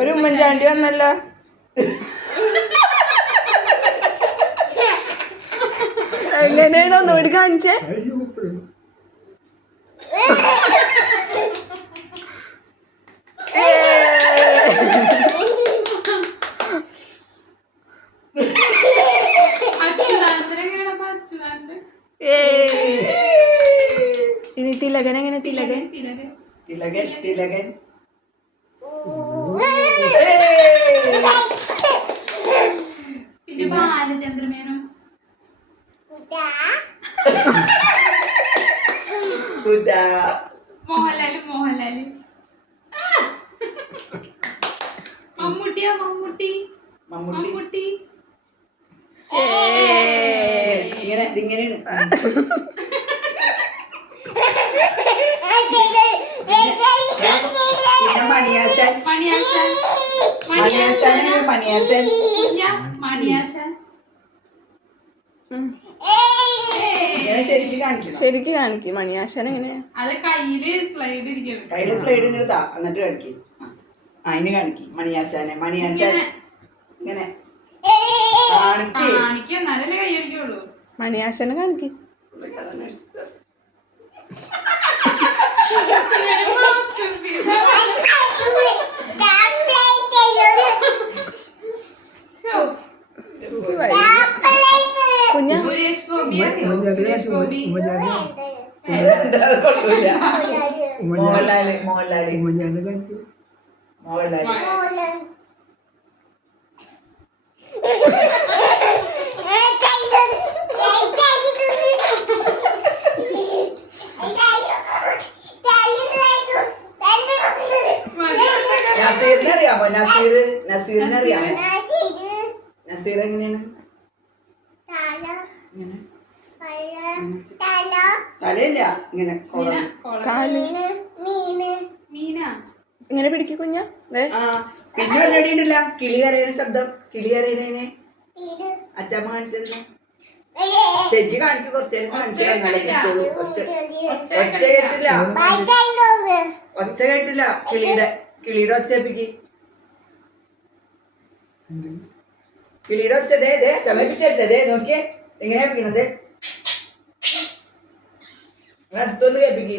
ഒരു ഉമ്മൻചാണ്ടി വന്നല്ലോ. എങ്ങനെയാണ് ഒന്നുകൂടി കാണിച്ചേ? ഇനി തിലകൻ എങ്ങനെ? തിലകൻ തിലകൻ തിലകൻ പിന്നെ ബാലചന്ദ്രമേനും മോഹൻലാല് മോഹൻലാല് മമ്മൂട്ടിയാ മമ്മൂട്ടി മമ്മൂട്ടി ഇങ്ങനെ ഇതിങ്ങനെയാണ്. മണിയാശാൻ മണിയാശാൻ മണിയാശാൻ മണിയാശാൻ മണിയാശാൻ ശരിക്കും കാണിക്കണം. ശരിക്കും കാണിക്കും. മണിയാശാൻ എങ്ങനെയാ? അത് കയ്യില് സ്ലൈഡ് ഇരിക്കണം. കയ്യില് സ്ലൈഡ് എടുത്താ എന്നിട്ട് കാണിക്കും. അതിന് കാണിക്കും മണിയാശാനെ. മണിയാശാൻ ഇങ്ങനെ കാണിക്കും എന്നാലല്ലേ കൈയടിക്കുള്ളൂ. മണിയാശാനെ കാണിക്കും. കുഞ്ഞ സുരേഷ് ഗോപി സുരേഷ് ഗോപി മോഹൻലാല് മോഹൻലാല് മോഹൻലാല് നസീറിനെ അറിയാമോ? നസീറിനെ അറിയാമോ? നസീർ എങ്ങനെയാണ്? ഇങ്ങനെ തലയില്ല ഇങ്ങനെ മീന ഇങ്ങനെ പിടിക്കും കുഞ്ഞ. പിന്നെ ഒരടിയുണ്ടല്ല കിളി കരയുന്ന ശബ്ദം. കിളി കരയുന്നതിനെ അച്ഛമ്മ കാണിച്ചതിന് ശരിക്കും കാണിക്കും. കുറച്ചേരം കാണിച്ചു തന്നാലേ ഒച്ച കേട്ടില്ല. ഒച്ച കേട്ടില്ല. കിളിയുടെ ഒച്ചപ്പിക്ക്. കിളിയുടെ ഒച്ച ദേ ചമപ്പിച്ചേ നോക്കിയേ എങ്ങനെയാ പിക്കണത്. അടുത്തൊന്ന് കേൾപ്പിക്കേ.